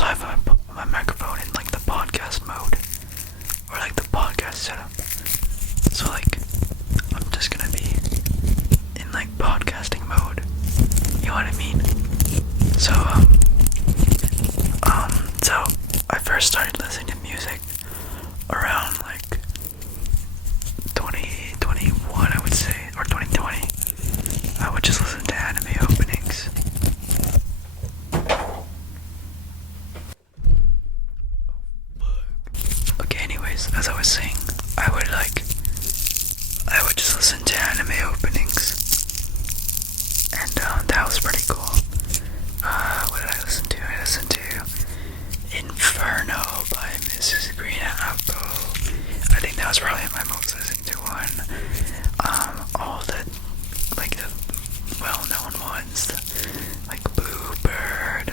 also have my microphone in like the podcast mode, or like the podcast setup. So like, I'm just gonna be in like podcasting mode. You know what I mean? So so I first started listening to music around like 2021, I would say, or 2020. I would just listen to anime openings. Okay, anyways, as I was saying, I would just listen to anime openings, and that was pretty cool. What did I listen to? I listened to Inferno by Mrs. Green Apple. I think that was probably my most listened to one. All the well-known ones, like Bluebird,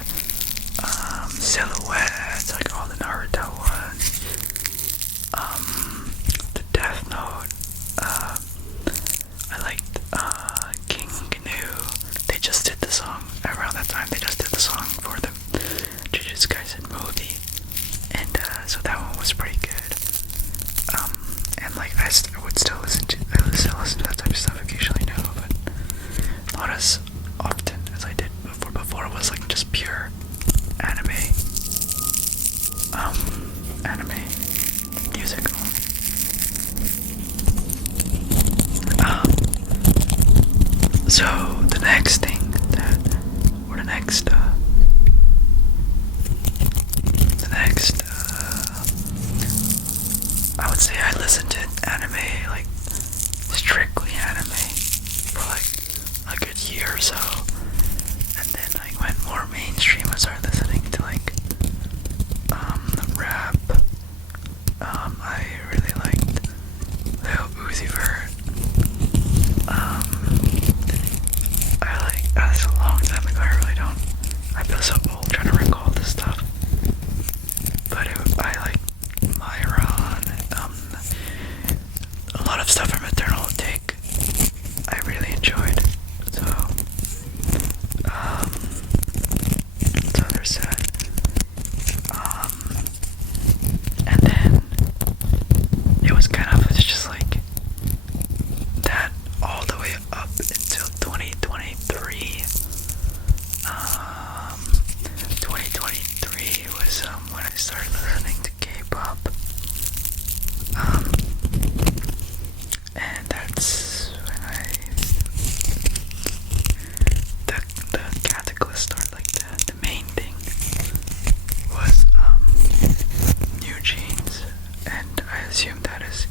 Silhouette, like all the Naruto ones, the Death Note. I liked King Gnu. They just did the song around that time. They just did the song for the Jujutsu Kaisen movie, and so that one was pretty good. And like I would still listen to that type of stuff occasionally now, but not as often as I did before. Before it was like just pure anime music only. So the next thing I would say I listened to anime, like strictly anime, for like a good year or so, and then I went more mainstream. I started listening to like rap. I really liked Lil Uzi Vert. That's a long time ago. I feel so old trying to recall this stuff. But I like Myron, a lot of stuff from Eternal Take I really enjoyed. So there's that. And then it was just like that all the way up until 2023. 2023 was when I started listening to K-pop. And that's when the catalyst started, like the main thing was New Jeans, and I assume that is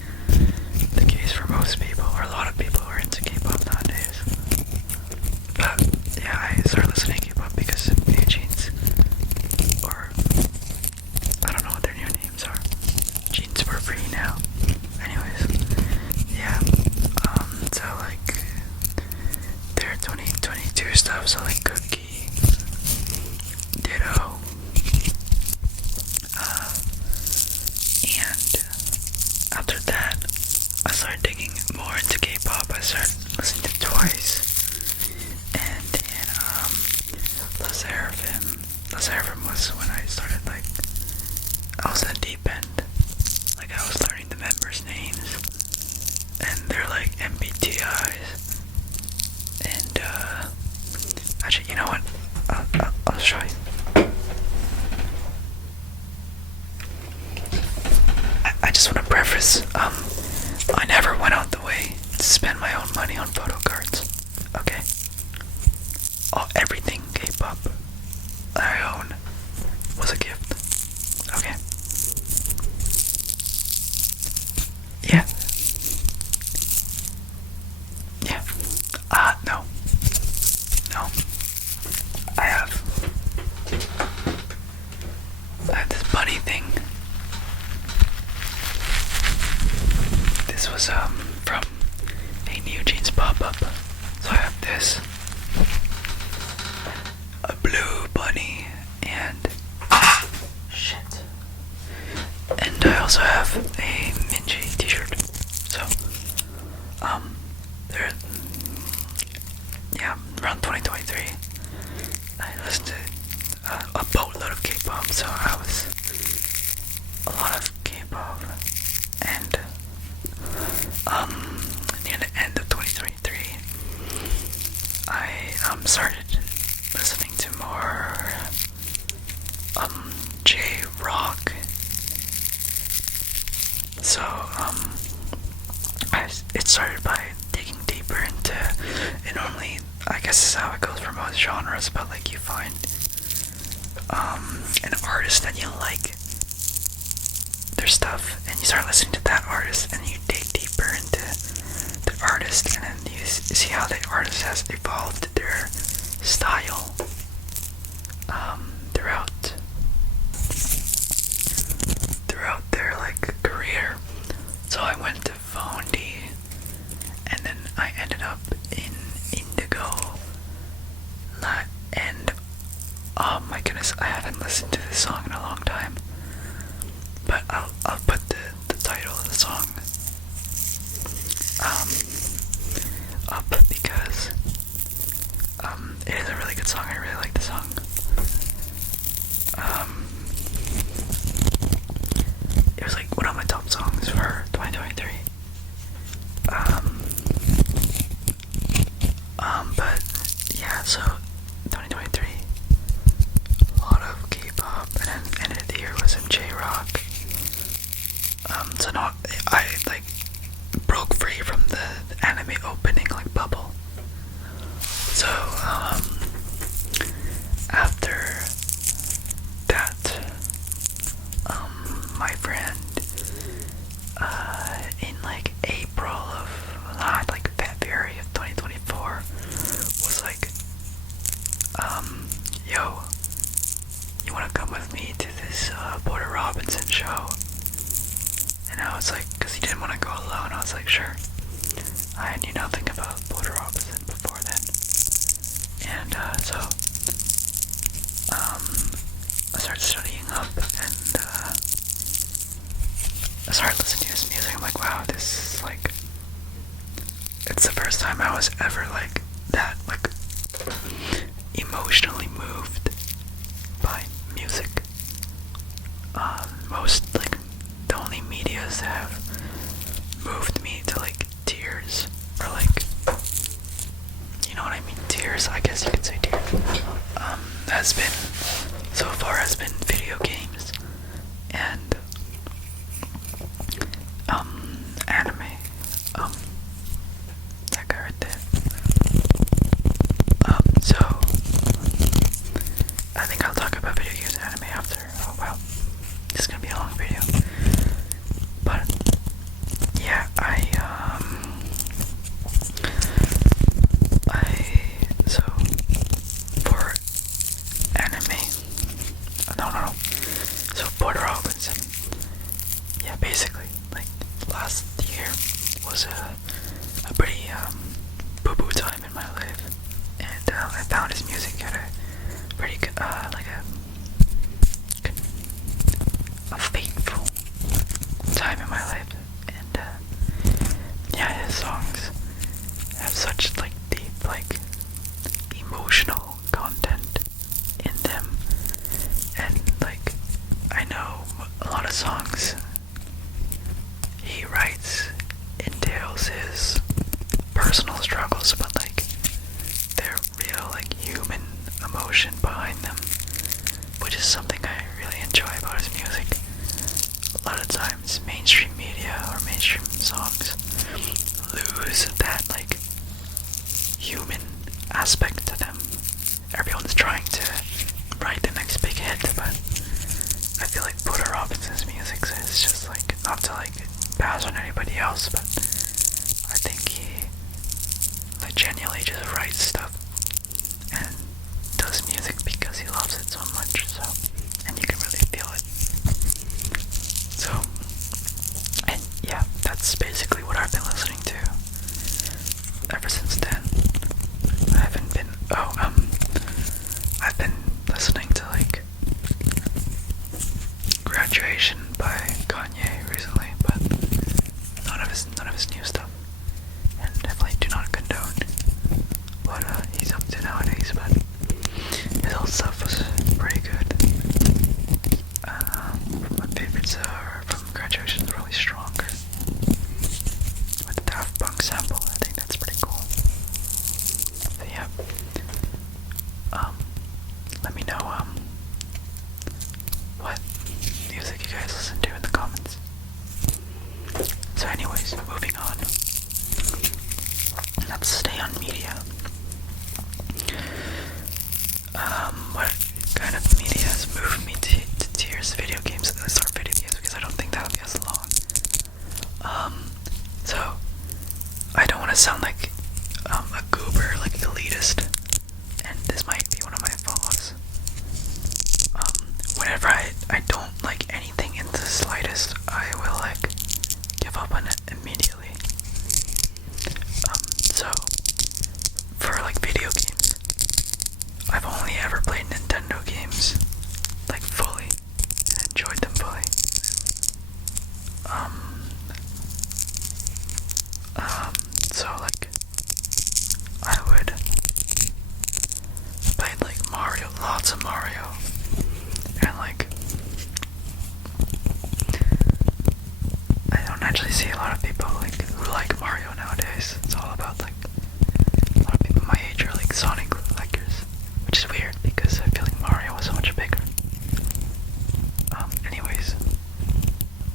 the case for most people, or a lot of people who are into K-pop nowadays. But yeah, I started listening to K-pop because of New Jeans, or I don't know what their new names are. Jeans were free now. Anyways, yeah. So like their 2022 stuff, so like Cookie, Ditto, and after that, I started digging more into K-pop. I started listening to Twice, and then La Seraphim. La Seraphim was when I started, like, I was in the deep end. Like, I was learning the members' names, and they're like MBTIs. And actually, you know what? I'll show you. I just want to preface, I never went out the way to spend my own money on photo cards, okay? Everything K-pop I own was a gift, okay? Yeah. No. I have this bunny thing. This was from a New Jeans pop-up. So I have this, a blue bunny, and shit. And I also have a Minji t-shirt. So they're around 2023. I listened to a boatload of K-pop. So I was a lot of K-pop, and near the end of 2023, I started listening to more J-rock. So it started by digging deeper into it. Normally, I guess this is how it goes for most genres, but like you find an artist that you like their stuff, and you start listening to that artist, and you dig deeper into the artist, and then you see how the artist has evolved their style throughout their like career. So I went to Fondi, and then I ended up in Indigo, and oh my goodness, I haven't listened to this song in a long time, but I'll put the title of the song up because it is a really good song. I really like the song. It was like one of my top songs for 2023. But yeah, so 2023, a lot of K-pop, and then end of the year was in J-rock. So not, I like broke free from the anime opening like bubble. So after that, my friend in like April of like February of 2024 was like, yo, you wanna come with me to this Porter Robinson show? And I was like, because he didn't want to go alone, I was like, sure. I knew nothing about Porter Robinson before then. And so I started studying up, and I started listening to his music. I'm like, wow, this is like, it's the first time I was ever like that, like emotionally moved by music. Most like the only medias that have moved me to like tears, or like, you know what I mean, tears, I guess you could say tears, has been, so far has been video games and anime, that guy right there. So I think I'll talk about video games and anime after. Oh wow, this is gonna be a long video. But yeah, so for anime, no, so Porter Robinson, yeah, basically, like, last year was a pretty, boo-boo time in my life, and, I found his music at a pretty good, like a fateful time in my life, and, yeah, his songs have such, like, deep, like, emotional content in them, and, like, I know a lot of songs he writes entails his personal struggles, but, like, they're real, like, human emotion behind them, which is something I really enjoy about his music. A lot of times mainstream media or mainstream songs lose that like human aspect to them. Everyone's trying to write the next big hit, but I feel like Porter Robinson's music is just like, not to like pass on anybody else, but I think he like genuinely just writes stuff and does music because he loves it so much, so, and you can really feel it. So, and yeah, that's basically what I've been listening to ever since then. I haven't been, I've been listening to like Graduation by Kanye recently, but none of his new stuff, and definitely do not condone what he's up to nowadays, but his old stuff was pretty good. the slightest, I will like give up on it immediately. So for like video games, I've only ever played Nintendo games like fully and enjoyed them fully. So like I would played like Mario, lots of Mario, and like I don't actually see a lot of people like who like Mario nowadays. It's all about like a lot of people my age are like Sonic likers, which is weird because I feel like Mario was so much bigger. Anyways,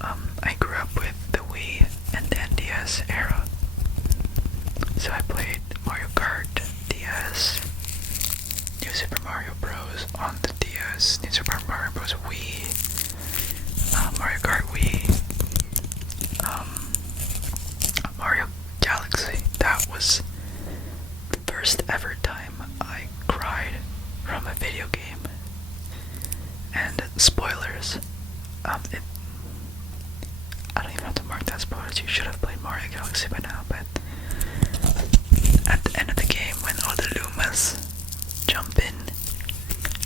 I grew up with the Wii and the NDS era, so I played Mario Kart DS, New Super Mario Bros. On the DS, New Super Mario Bros. Wii, Mario Kart Wii, Mario Galaxy. That was the first ever time I cried from a video game. And spoilers, I don't even have to mark that spoilers. You should have played Mario Galaxy by now, but at the end of the game, when all the Lumas jump in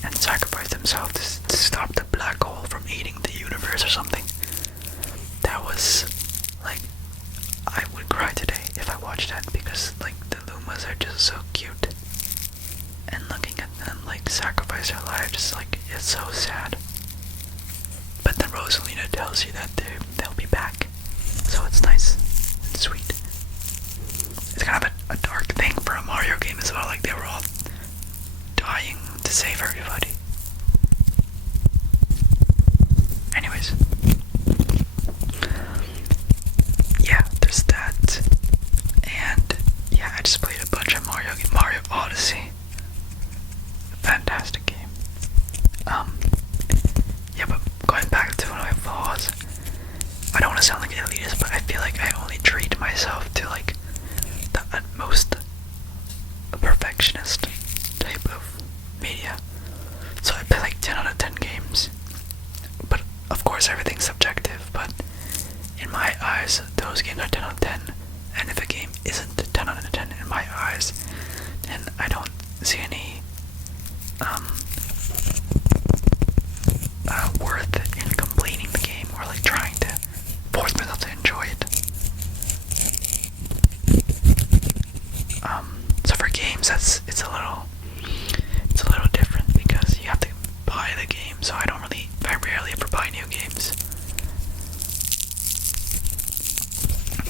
and sacrifice themselves to stop the black hole from eating the universe or something, that was like, I would cry today if I watched that, because like the Lumas are just so cute, and looking at them like sacrifice their lives, like it's so sad. But then Rosalina tells you that they'll be back, so it's nice and sweet. It's kind of a dark thing for a Mario game as well, like they were all dying to save everybody. Anyways, yeah, there's that, and yeah, I just played a bunch of Mario Odyssey. Fantastic game. Yeah, but going back to one of my flaws, I don't want to sound like an elitist, but I feel like I only treat myself to like the utmost perfectionist type of media. So I play like 10 out of 10 games. But of course everything's subjective, but in my eyes, those games are 10 out of 10. And if a game isn't 10 out of 10 in my eyes, then I don't see any worth in completing the game or like trying to force myself to enjoy it. So for games, it's a little different because you have to buy the game. So I rarely ever buy new games.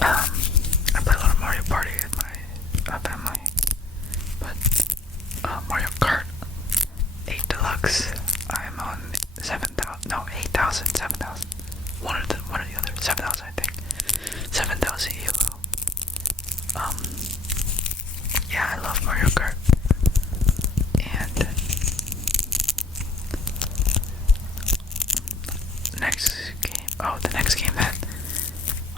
I play a lot of Mario Party with my family, but Mario Kart 8 Deluxe, I'm on 7,000, no, 8,000, 7,000. One or the other, 7,000 I think. 7,000 ELO. Yeah, I love Mario Kart. And the next game that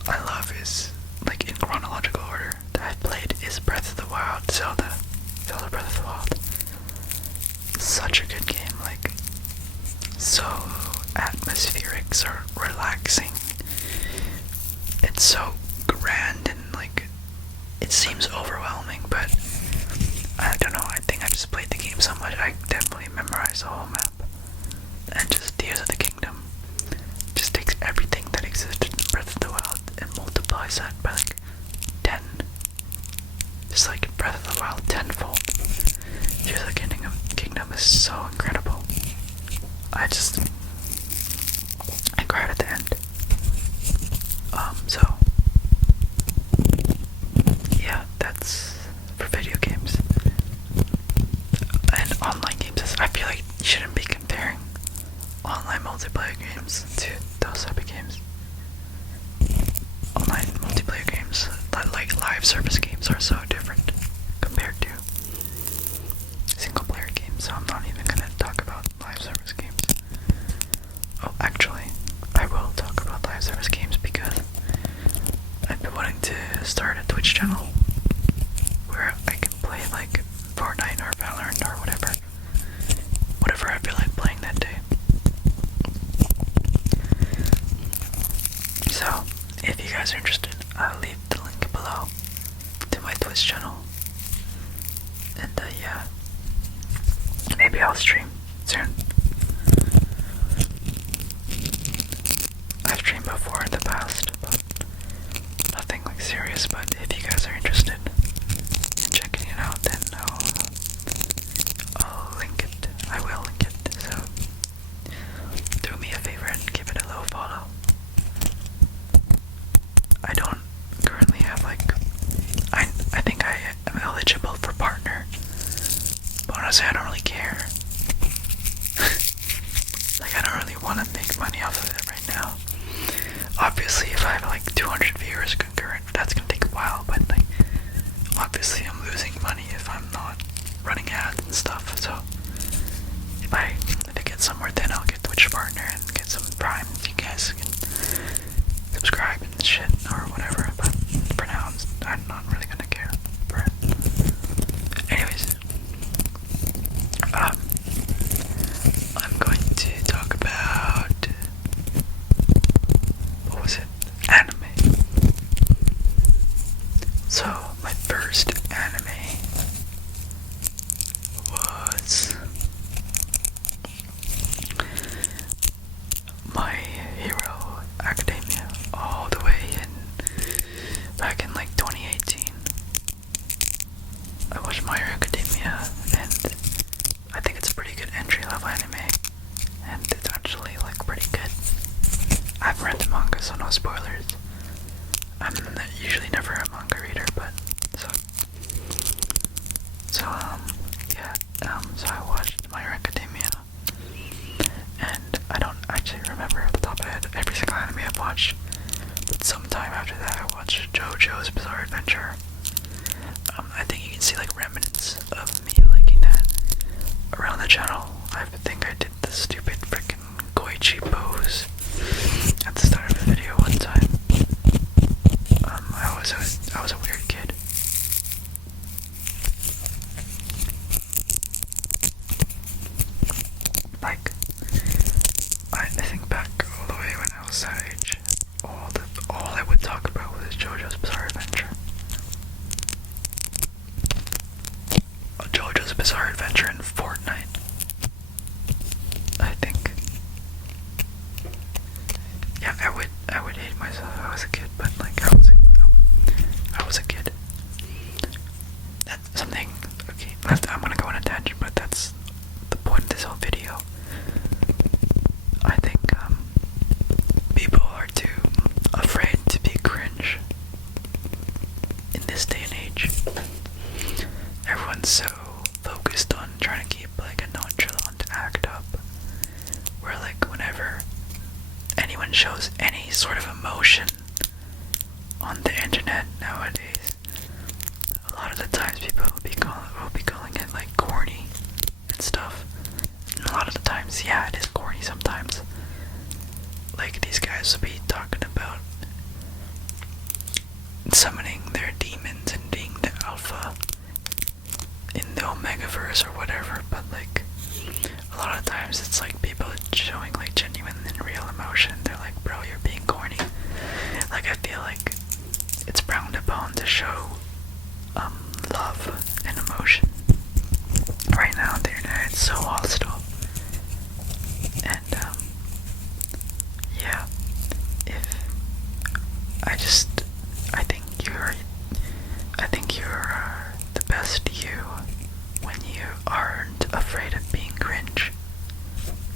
I love is, like in chronological order, that I've played is Breath of the Wild, Zelda Breath of the Wild. Such a good game, like, so atmospheric, so relaxing. It's so grand and like, it seems overwhelming, but I don't know, I think I just played the game so much, I definitely memorized the whole map. And just Tears of the Kingdom just takes everything that existed in Breath of the Wild and multiplies that by like 10. Just like Breath of the Wild tenfold. Tears of the Kingdom is so incredible. I cried at the end. So yeah, that's for video games. And online games, I feel like you shouldn't be comparing online multiplayer games to those type of games. Online multiplayer games, like live service games, are so different compared to single player games, so I'm not even gonna talk about live service games. Oh, actually, I will talk about live service games because I've been wanting to start a Twitch channel where I can play like Fortnite or Valorant or whatever I feel like playing that day. guys are interested, I'll leave the link below to my Twitch channel. And yeah, maybe I'll stream soon. I've streamed before in the past, but nothing like serious. But if you guys are interested in checking it out, then I'll link it. I will link it. So do me a favor and give it a little follow. I don't currently have I think I am eligible for partner, but honestly I don't really care. Like I don't really want to make money off of it right now. Obviously if I have like 200 viewers concurrent, that's gonna take a while, but like obviously I'm losing money if I'm not running ads and stuff. So if I get somewhere, then I'll get Twitch partner and get some Prime. You guys can subscribe and shit or whatever. But for now, I'm not really gonna care for it. Anyways, I'm going to talk about what was it? Anime. So my first anime was My Hero Academia, all the way back in like 2018. I watched My Hero Academia, and I think it's a pretty good entry level anime, and it's actually like pretty good. I've read the manga, so no spoilers. I'm usually never a manga reader, but so I watched My Hero Academia, and I don't actually remember off the top of my head every single anime I've watched, but sometime after that I watched JoJo's Bizarre Adventure. I think you can see like remnants of me liking that around the channel. I think I did the stupid freaking Koichi pose at the start of the video one time. I was a weird kid. Like, I think back all the way when I was that age, all I would talk about was JoJo's Bizarre Adventure. JoJo's Bizarre Adventure in Fortnite, I think. Yeah, I would hate myself if I was a kid, but like I was a kid. That's something. Okay, I'm gonna go on a tangent, but that's the point of this whole video. I think people are too afraid to be cringe in this day and age. Everyone's so focused on trying to keep like a nonchalant act up, where like whenever anyone shows any sort of emotion on the internet nowadays, a lot of the times people will be calling it like corny and stuff. And a lot of the times, yeah, it is corny sometimes. Like these guys will be talking about summoning their demons and being the alpha in the Omegaverse or whatever, but like a lot of times it's like people showing like genuine and real emotion. They're like, bro, you're being corny. Like I feel like it's frowned upon to show love and emotion. Right now on the internet it's so hostile. And yeah, I think you're the best you when you aren't afraid of being cringe,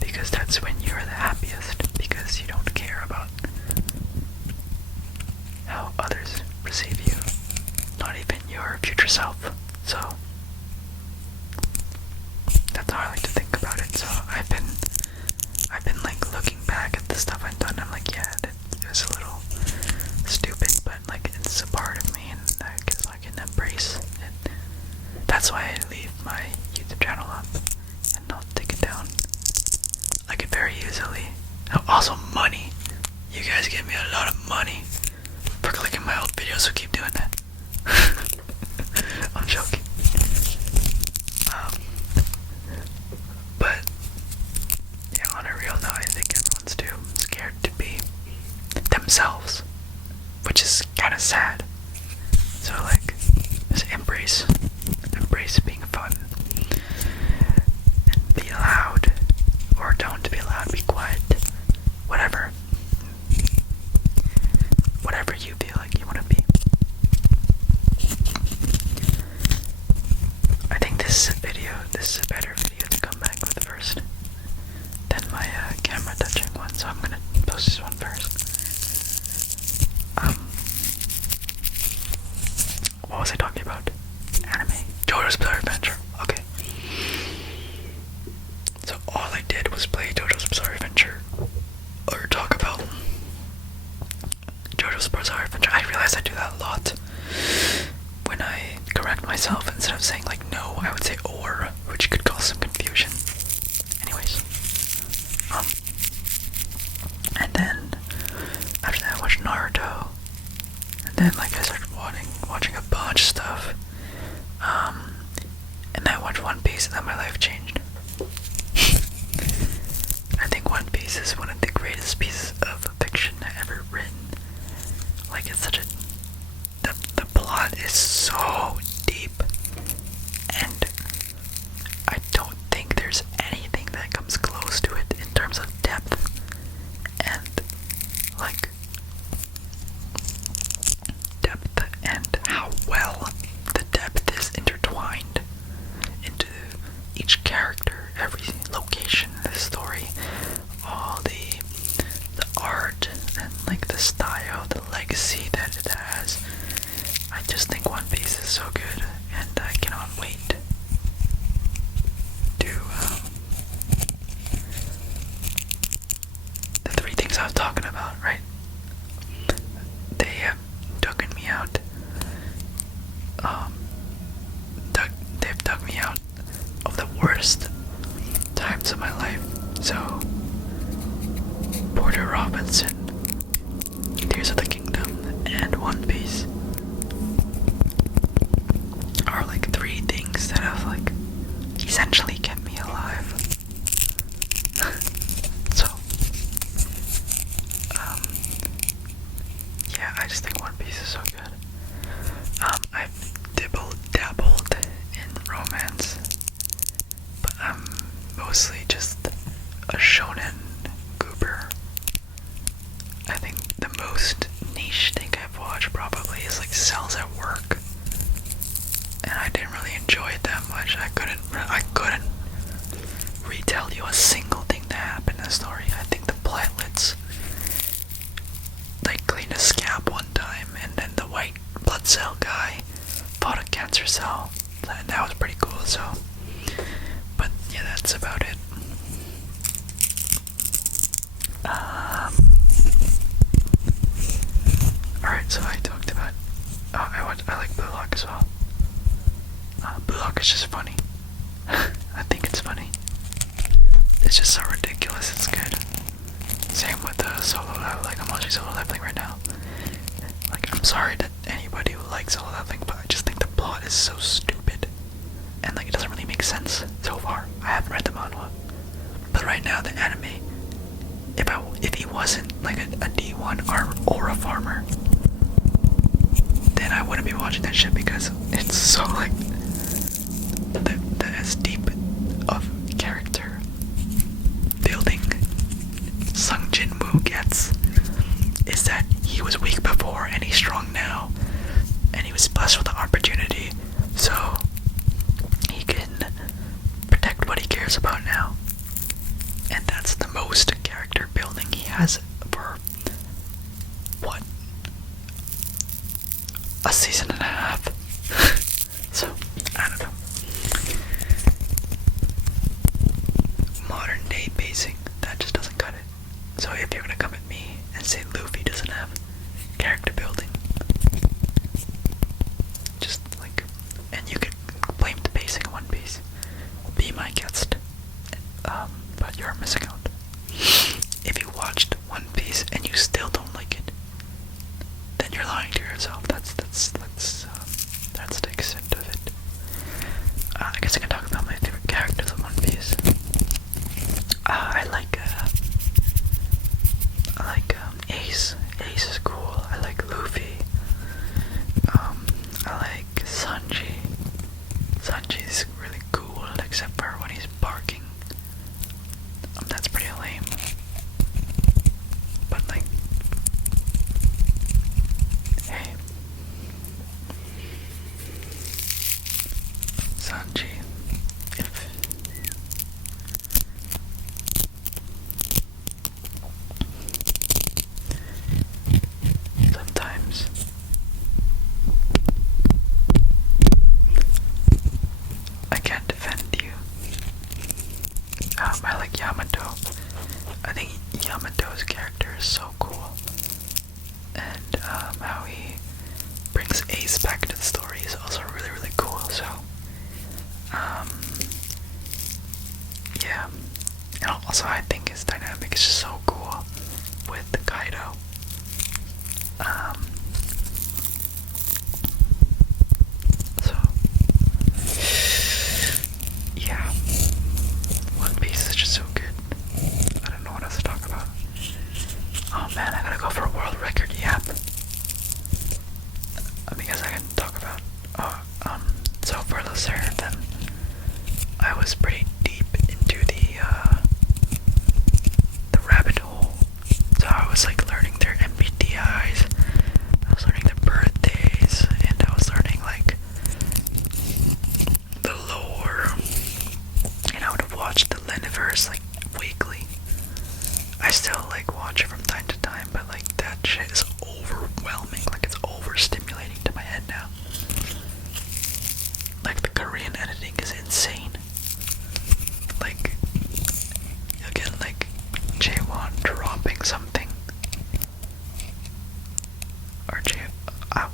because that's when you're the happiest, because you don't care about how others perceive you, not even your future self. So that's how I like to think about it. So I've been like looking back at the stuff I've done. I'm like, yeah, it was a little stupid, but like it's a part of me, and I guess I can embrace it. That's why I leave my YouTube channel up and not take it down. I could very easily. Oh, also money. You guys give me a lot of money for clicking my old videos, so keep doing that. I'm joking. But yeah, on a real note, I think everyone's too scared to be themselves, which is of sad. So like, just embrace being fun. And be loud, or don't be loud, be quiet. Whatever. Whatever you feel like you want to be. I think this is a better video to come back with first than my camera touching one, so I'm gonna post this one first. What was I talking about? Anime. JoJo's Bizarre Adventure. Okay. So all I did was play JoJo's Bizarre Adventure, or talk about JoJo's Bizarre Adventure. I realize I do that a lot. When I correct myself, instead of saying like no, I would say or, which could cause some confusion. Anyways. And then after that I watched Naruto. And then like I started watching a bunch of stuff. And then I watched One Piece, and then my life changed. I think One Piece is one of the greatest pieces of fiction ever written. Like, it's such a... The plot is so deep, and I don't think there's anything that comes close to it in terms of depth, and like how well the depth is intertwined into each character, every location in the story, all the art, and like the style, the legacy that it has. I just think One Piece is so good, and I cannot wait to the three things I was talking about, right? They have taken me out. They've dug me out of the worst times of my life. So, Porter Robinson, Tears of the Kingdom, and One Piece are like three things that have like essentially kept me alive. So, yeah, I just think One Piece is so good. I've dabbled in romance, but I'm mostly just a shonen goober. I think the most niche thing I've watched probably is like Cells at Work, and I didn't really enjoy it that much. I couldn't retell you a single thing that happened in the story. I think the pilots like cleaned a scab one time, and then the white blood cell guy fought a cancer cell, and that was pretty cool. So, but yeah, that's about it. Alright, so I talked about. I like Blue Lock as well. Blue Lock is just funny. I think it's funny. It's just so ridiculous. It's good. Same with Solo Leveling. Like, I'm watching Solo Leveling right now. Like, I'm sorry that anybody who likes Solo Leveling, but I just think the plot is so stupid, and like it doesn't really make sense so far. I haven't read the manhwa, but right now the anime. If he wasn't like a D1 or a farmer, then I wouldn't be watching that shit, because it's so like the as deep of character building Sung Jin Woo gets is that he was weak before and he's strong now, and he was blessed with the opportunity, so he can protect what he cares about now. And that's the most character building he has for what? A season and a half. So, I don't know. Modern day pacing, that just doesn't cut it. So if you're gonna come at me and say Luffy doesn't have character building, just like, and you could blame the pacing of One Piece, be my guest. But you're missing out. If you watched One Piece and you still don't like it, then you're lying to yourself. That's the extent of it. I guess I can talk about my favorite characters of One Piece. I like Ace. Ace is cool. I still like watch it from time to time, but like that shit is overwhelming. Like it's overstimulating to my head now. Like the Korean editing is insane. Like you'll get like Jaewon dropping something, or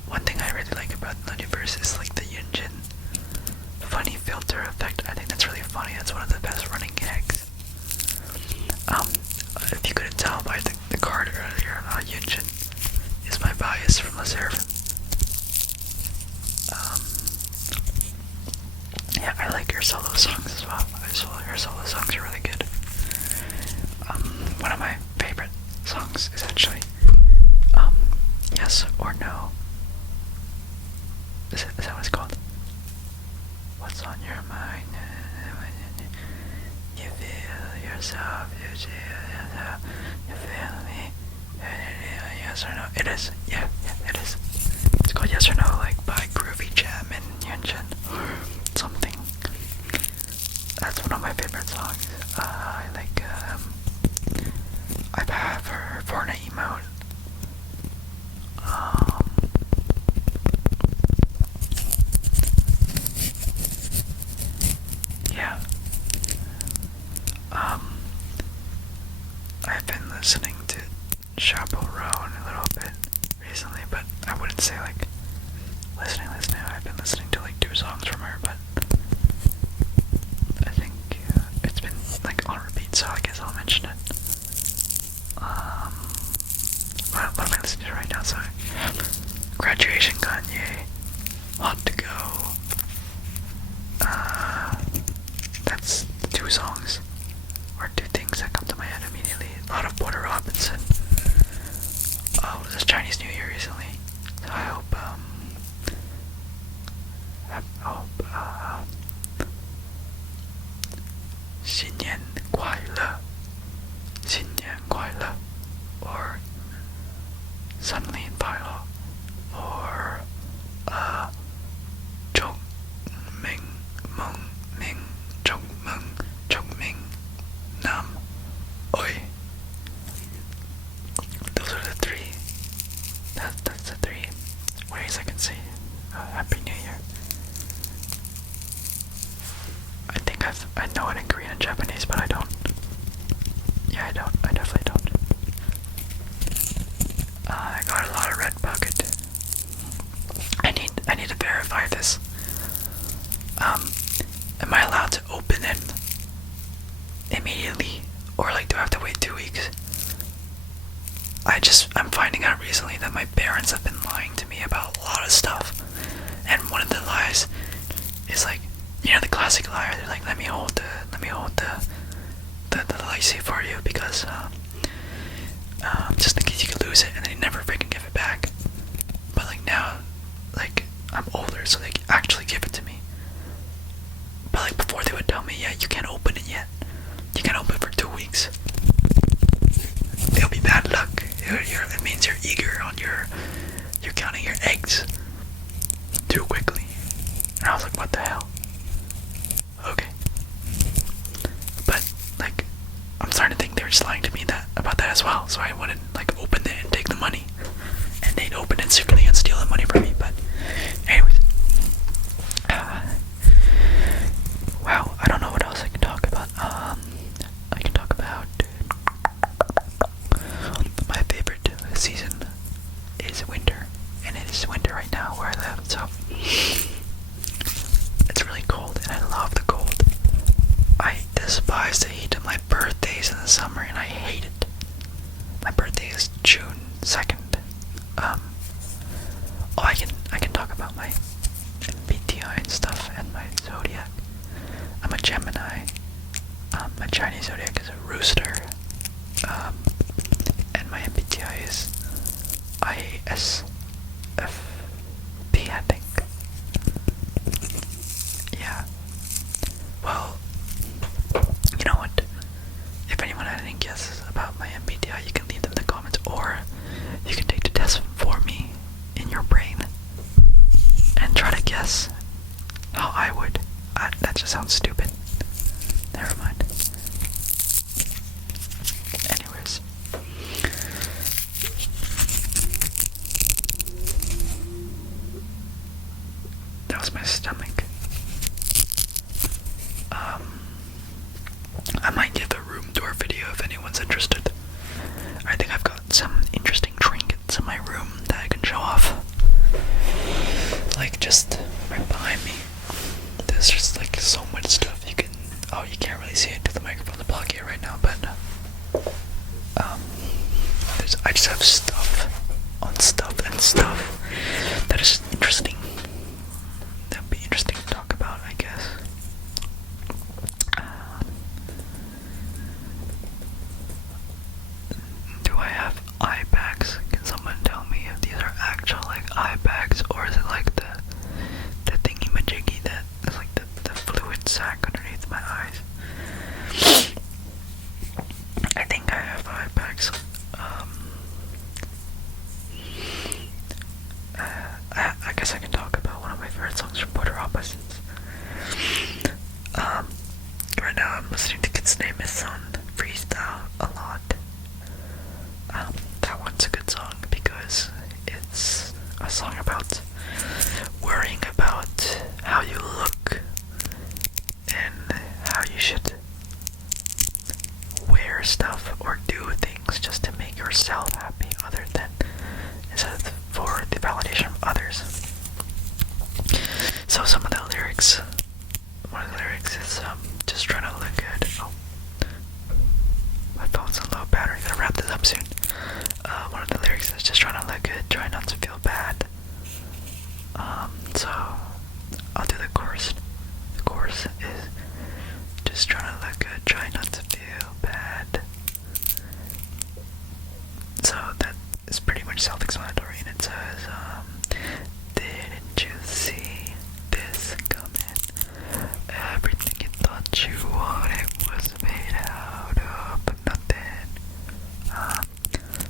one thing I really like about Multiverse is like the Yunjin funny filter effect. I think that's really funny. That's one of the best running gags. If you couldn't tell by the card earlier, Yunjin is my bias from the Seraphim. Yeah, I like her solo songs as well. Her solo songs are really good. One of my favorite songs is actually Yes or No. Is that what it's called? What's on your mind? You feel yourself, you feel me. Yes or no? It is. Yeah, it is. It's called Yes or No, like by Groovy Jam and Yunjin or something. That's one of my favorite songs. I like, I have her Fortnite emote. Yeah. I've been listening to Chappell Roan a little bit recently, but I wouldn't say like listening. I've been listening to like 2 songs from her, but I think it's been like on repeat, so I guess I'll mention it. What am I listening to right now? Sorry. Graduation Kanye. Hot to Go. That's 2 songs, or 2 things that come to my head immediately. A lot of Porter Robinson. It was Chinese New Year recently, so I hope, 新年快乐, 新年快乐, or 新年快乐, or 祝明nam oi. Those are the 3. That's the 3 ways I can say Happy New Year. I know it in Korean and Japanese, but I don't. Yeah, I don't. I definitely don't. I got a lot of red bucket. I need to verify this. Am I allowed to open it immediately, or like do I have to wait 2 weeks? I'm finding out recently that my parents have been lying to me about a lot of stuff, and one of the lies is like, you know, the classic liar. They're like, let me hold the lycée for you because just in case you could lose it, and then you never freaking give it back. But like now, like I'm older, so they actually give it to me. But like before, they would tell me, yeah, you can't open it yet. You can't open it for 2 weeks. It'll be bad luck. It means you're eager on you're counting your eggs too quickly. And I was like, what the hell? Okay. But like, I'm starting to think they were just lying to me about that as well. So I wouldn't like open it and take the money, and they'd open it secretly and steal the money from me. But anyways, wow, I don't know what else I can talk about. I can talk about my favorite season is winter, and it is winter right now where I live. So it's really cold, and I love the cold. I despise the heat. My birthday's in the summer, and I hate it. My birthday is June 2nd. I can talk about my MBTI and stuff, and my zodiac. I'm a Gemini. My Chinese zodiac is a rooster. And my MBTI is ISFP, I think. Yeah. Well, you know what? If anyone had any guesses about my MBTI, you can leave them in the comments, or you can take the test for me in your brain and try to guess how I would. That just sounds stupid. Never mind. Anyways, How's my stomach? I might give a room tour video if anyone's interested. I think I've got some interesting trinkets in my room that I can show off. Like just right behind me. There's just like so much stuff you can. Oh, you can't really see it because the microphone's blocked here right now, but I just have stuff on stuff and stuff that is interesting. That would be interesting to talk about, I guess. Do I have eye bags? Can someone tell me if these are actual like eye bags, or is it like the thingy majiggy that is like the fluid sac underneath my eyes? I think I have eye bags. I guess I can talk about one of my favorite songs from Polar Opposites. Right now I'm listening to Kid's Name is on Freestyle a lot. That one's a good song because it's a song about worrying about how you look and how you should wear stuff or do things just to make yourself happy other than instead for the validation of others. So some of the lyrics, one of the lyrics is just trying to look good. Oh, my phone's on low battery, gotta wrap this up soon. One of the lyrics is just trying to look good, try not to feel bad. So I'll do the chorus. The chorus is just trying to look good, try not to feel bad. So that is pretty much self-explanatory, and it says, didn't you see this coming? Everything you thought you wanted was made out of nothing.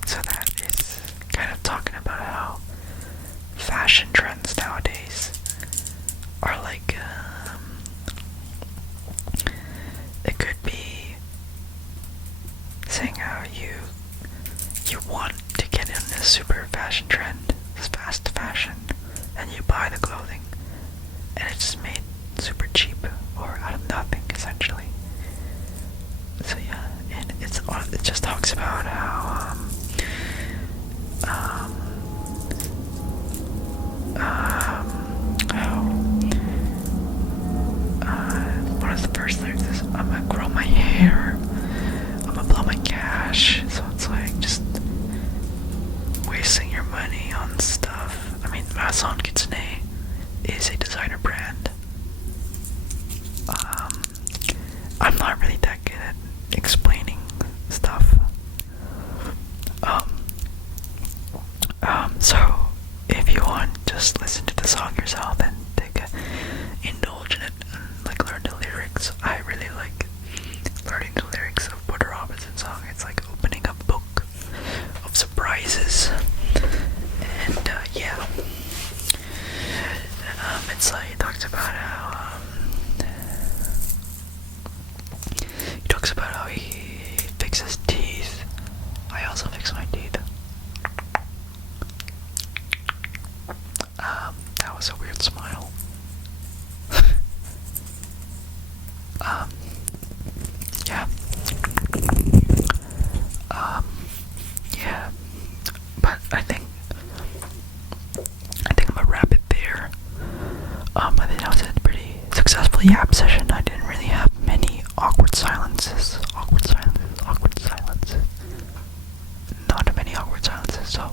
So that is kind of talking about how fashion trends nowadays are like, it could be saying how you want to get in this super fashion trend, this fast fashion, and you buy the clothing, and it's just made super cheap or out of nothing, essentially. So yeah, and it just talks about how one of the first lyrics is, I'm gonna grow my hair, I'm gonna blow my cash. So it's like just wasting your money on stuff. I mean, Maison Kitsune is a designer brand. I'm not really that good at explaining stuff. So if you want, just listen to the song yourself and indulge in it and like learn the lyrics. I really like learning the lyrics of Polar Opposite song. It's like opening a book of surprises. And yeah. It's like, he talks about how he fixes teeth. I also fix my teeth. That was a weird smile. Yeah. Yeah. But I think I'm gonna wrap it there. I think that was a pretty successful yap session. I didn't really have many awkward silences. Not many awkward silences, so